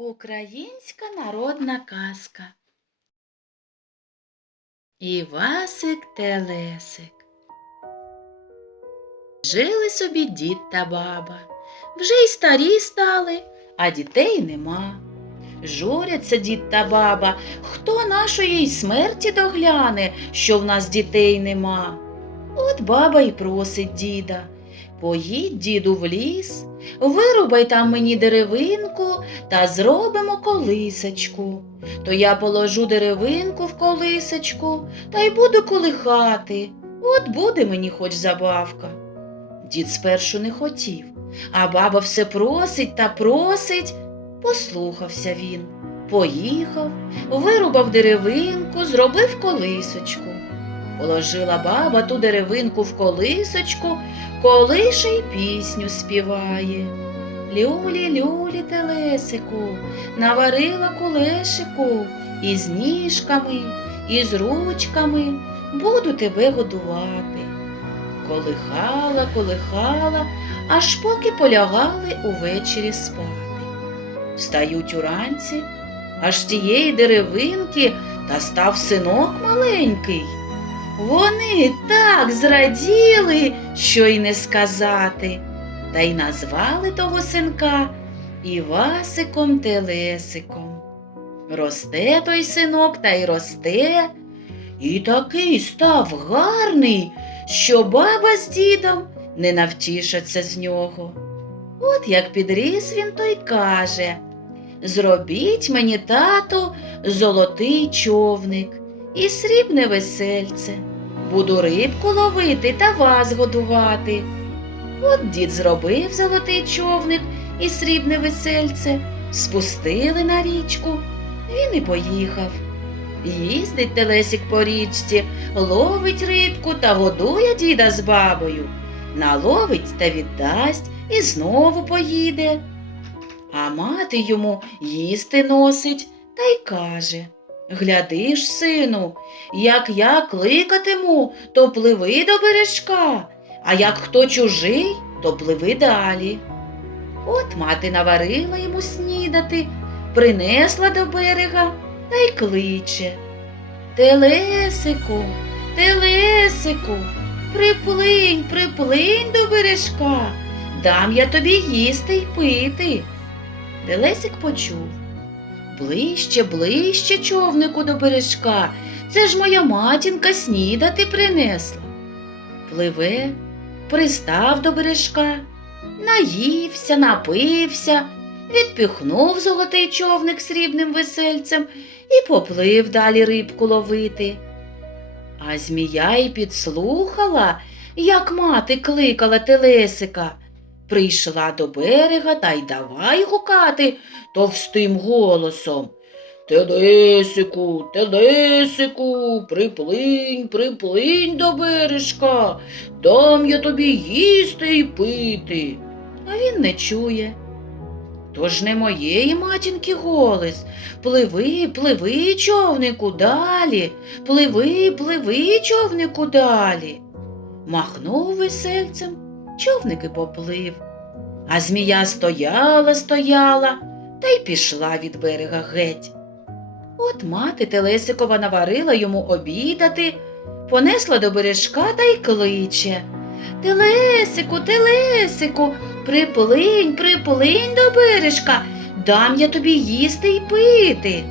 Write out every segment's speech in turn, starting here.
Українська народна казка. Івасик Телесик. Жили собі дід та баба. Вже й старі стали, а дітей нема. Журяться дід та баба, хто нашої й смерті догляне, що в нас дітей нема. От баба й просить діда. Поїдь, діду, в ліс, вирубай там мені деревинку та зробимо колисочку. То я положу деревинку в колисочку та й буду колихати. От буде мені хоч забавка. Дід спершу не хотів, а баба все просить та просить. Послухався він, поїхав, вирубав деревинку, зробив колисочку. Положила баба ту деревинку в колисочку, колише й пісню співає. Люлі, люлі, телесику, наварила кулешику із ніжками, із ручками буду тебе годувати. Колихала, колихала, аж поки полягали увечері спати. Встають уранці, аж з тієї деревинки та став синок маленький. Вони так зраділи, що й не сказати, та й назвали того синка Івасиком Телесиком. Росте той синок та й росте, і такий став гарний, що баба з дідом не навтішаться з нього. От як підріс він, то й каже Зробіть мені, тату, золотий човник і срібне весельце. Буду рибку ловити та вас годувати. От дід зробив золотий човник і срібне весельце, спустили на річку, він і поїхав. Їздить телесик по річці, ловить рибку та годує діда з бабою. Наловить та віддасть і знову поїде. А мати йому їсти носить та й каже Гляди ж, сину, як я кликатиму, то пливи до бережка, а як хто чужий, то пливи далі. От мати наварила йому снідати, принесла до берега та й кличе. Телесику, телесику, приплинь, приплинь до бережка, дам я тобі їсти й пити. Телесик почув. Ближче, ближче човнику до бережка. Це ж моя матінка снідати принесла. Пливе, пристав до бережка, наївся, напився, відпихнув золотий човник срібним весельцем і поплив далі рибку ловити. А змія й підслухала, як мати кликала телесика. Прийшла до берега та й давай гукати товстим голосом. Телесику, телесику, приплинь, приплинь до бережка, дам я тобі їсти й пити. А він не чує. Тож не моєї матінки голос. Пливи, пливи, човнику, далі, пливи, пливи, човнику, далі. Махнув весельцем, човник і поплив. А змія стояла, стояла та й пішла від берега геть. От мати Телесикова наварила йому обідати, понесла до бережка та й кличе. Телесику, Телесику, приплинь, приплинь до бережка, дам я тобі їсти й пити.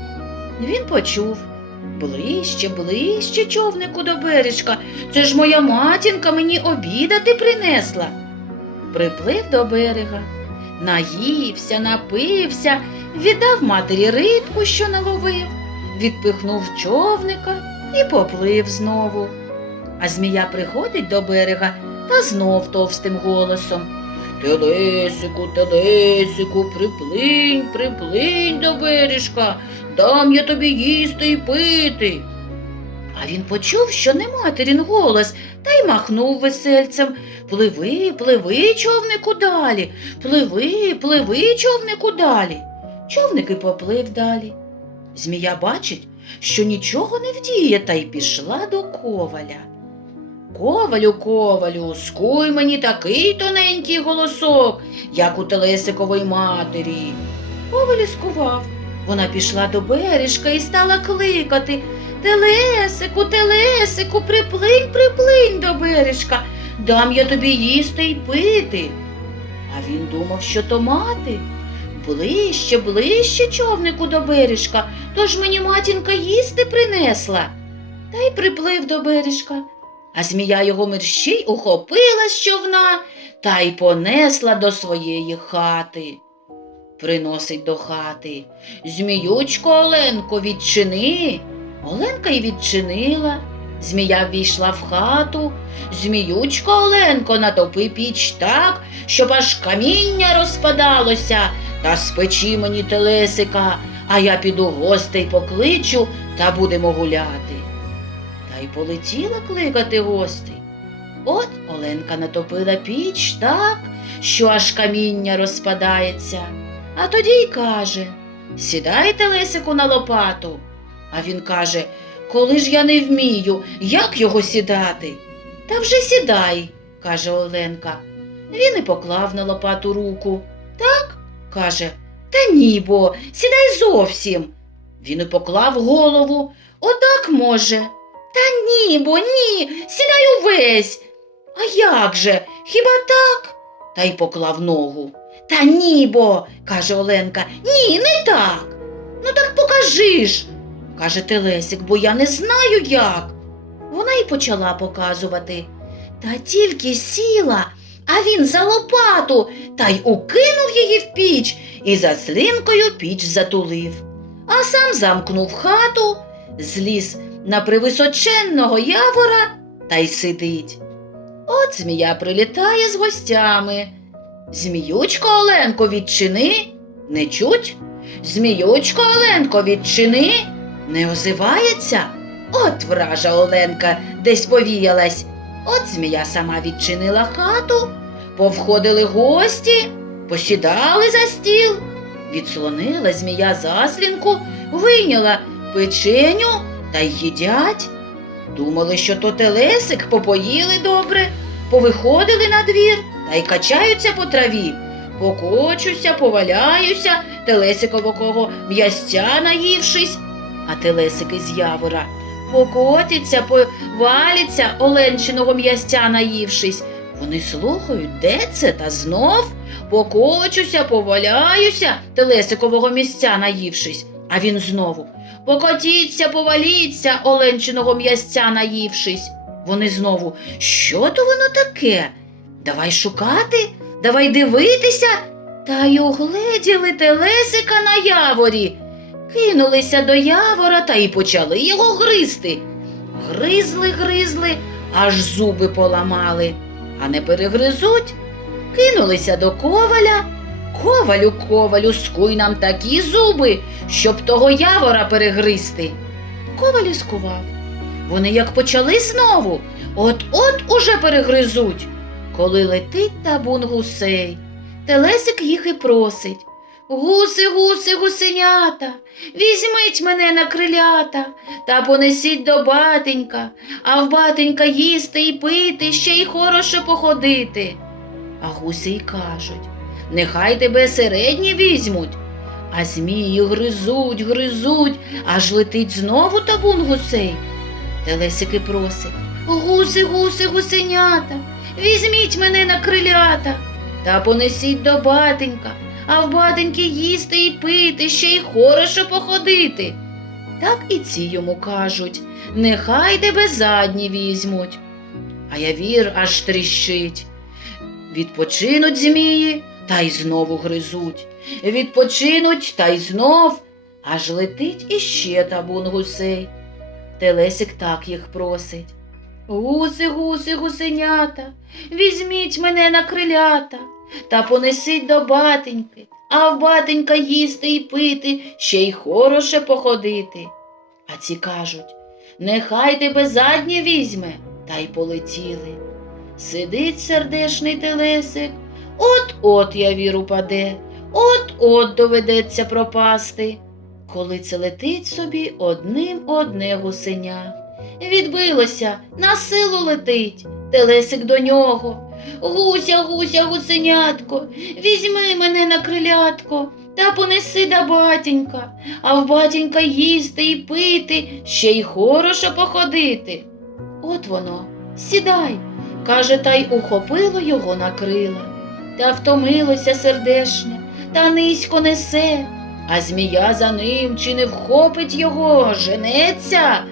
Він почув. Ближче, ближче, човнику до бережка. Це ж моя матінка мені обідати принесла. Приплив до берега, наївся, напився, віддав матері рибку, що наловив, відпихнув човника і поплив знову. А змія приходить до берега та знов товстим голосом. Телесику, телесику, приплинь, приплинь до бережка, дам я тобі їсти й пити. А він почув, що не матерін голос, та й махнув весельцем. Пливи, пливи, човнику далі, пливи, пливи, човнику далі. Човник і поплив далі. Змія бачить, що нічого не вдіє, та й пішла до коваля. Ковалю, ковалю, скуй мені такий тоненький голосок, як у телесикової матері. повиліскував. Вона пішла до бережка і стала кликати Телесику, телесику, приплинь, приплинь до бережка, дам я тобі їсти й пити. А він думав, що то мати. Ближче, ближче човнику до бережка, тож мені матінка їсти принесла. Та й приплив до бережка. А змія його мерщій ухопила з човна та й понесла до своєї хати. Приносить до хати. Зміючко Оленко, відчини. Оленка й відчинила. Змія ввійшла в хату. Зміючко Оленко натопи піч так, щоб аж каміння розпадалося, та спечи мені телесика, а я піду гостей покличу та будемо гуляти. Й полетіла кликати гостей. От Оленка натопила піч так, що аж каміння розпадається, а тоді й каже Сідай, телесику, на лопату. А він каже Коли ж я не вмію, як його сідати? Та вже сідай, каже Оленка. Він і поклав на лопату руку. Так? каже. Та ні, бо сідай зовсім. Він і поклав голову. Отак може. Та ні, бо ні, сідай увесь. А як же? Хіба так? Та й поклав ногу. Та ні, бо, каже Оленка, ні, не так. Ну так покажи ж, каже Телесик, бо я не знаю як. Вона й почала показувати. Та тільки сіла, а він за лопату та й укинув її в піч і заслінкою піч затулив. А сам замкнув хату, зліз на привисоченного явора та й сидить. От змія прилітає з гостями. Зміючко Оленко, відчини, не чуть. Зміючко Оленко, відчини, не озивається. От вража Оленка десь повіялась. От змія сама відчинила хату, повходили гості, посідали за стіл, відслонила змія заслінку, вийняла печеню та й їдять. Думали, що то телесик попоїли добре, повиходили на двір та й качаються по траві. Покочуся, поваляюся, телесикового м'ястя наївшись, а телесики з явора покотяться, поваляться оленчиного м'ястя наївшись. Вони слухають, де це, та знов покочуся, поваляюся, телесикового місця наївшись. А він знову покотіться, поваліться, оленчиного м'ястя наївшись. Вони знову, що то воно таке? Давай шукати, давай дивитися. Та й огледіли телесика на яворі. Кинулися до явора та й почали його гризти. Гризли, гризли, аж зуби поламали, а не перегризуть. Кинулися до коваля. Ковалю, ковалю, скуй нам такі зуби, щоб того явора перегризти. Коваль скував. Вони як почали знову, от-от уже перегризуть. Коли летить табун гусей, телесик їх і просить. Гуси, гуси, гусенята, візьміть мене на крилята та понесіть до батенька, а в батенька їсти і пити, ще й хороше походити. А гуси й кажуть, нехай тебе середні візьмуть. А змії гризуть, гризуть, аж летить знову табун гусей. Телесики просить Гуси, гуси, гусенята, візьміть мене на крилята та понесіть до батенька, а в батеньки їсти і пити, ще й хороше походити. Так і ці йому кажуть нехай тебе задні візьмуть. А явір аж тріщить. Відпочинуть змії та й знову гризуть. Відпочинуть та й знов, аж летить іще табун гусей. Телесик так їх просить. Гуси, гуси, гусенята, візьміть мене на крилята та понесіть до батеньки, а в батенька їсти і пити, ще й хороше походити. А ці кажуть, нехай тебе заднє візьме, та й полетіли. Сидить сердешний телесик, от-от я віру паде, от-от доведеться пропасти. Коли це летить собі одним одне гусеня. Відбилося, на силу летить, телесик до нього. Гуся, гуся, гусенятко, візьми мене на крилятко та понеси до батінька, а в батінька їсти і пити, ще й хорошо походити. От воно, сідай, каже, та й ухопило його на крила, та втомилося сердешне, та низько несе, а змія за ним чи не вхопить його, женеться,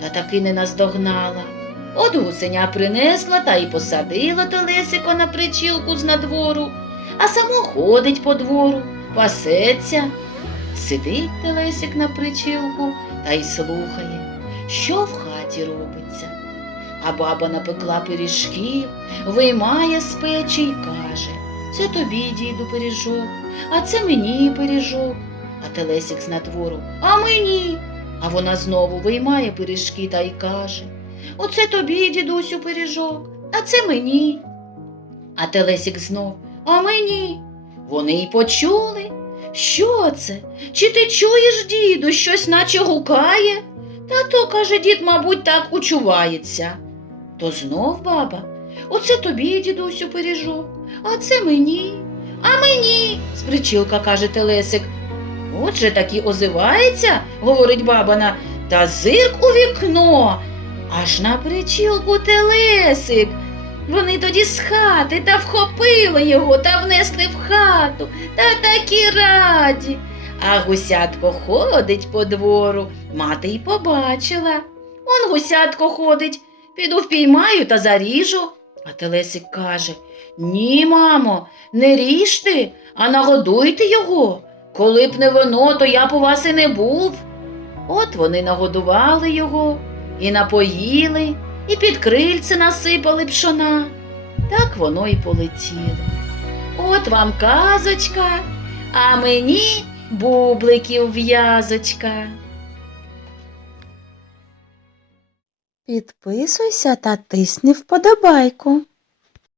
та таки не наздогнала. От гусеня принесла та й посадила Телесико на причілку з надвору, а само ходить по двору, пасеться. Сидить Телесик на причілку та й слухає, що в хаті робиться. А баба напекла пиріжків, виймає з печі й каже Це тобі, діду, пиріжок, а це мені пиріжок. А Телесик з надвору А мені. А вона знову виймає пиріжки та й каже Оце тобі, дідусю, пиріжок, а це мені. А Телесик знов А мені. Вони й почули. Що це? Чи ти чуєш, діду, щось наче гукає? Та то, каже дід, мабуть, так учувається. То знов баба. Оце тобі, дідусю, пиріжок, а це мені. А мені, з причілка каже Телесик. Отже таки озивається, говорить бабана, та зирк у вікно. Аж на причілку Телесик. Вони тоді з хати та вхопили його та внесли в хату, та такі раді. А гусятко ходить по двору, мати й побачила. Он гусятко ходить, піду впіймаю та заріжу. А Телесик каже Ні, мамо, не ріжте, а нагодуйте його. Коли б не воно, то я б у вас і не був. От вони нагодували його і напоїли, і під крильце насипали пшона. Так воно й полетіло. От вам казочка, а мені бубликів в'язочка. Підписуйся та тисни вподобайку.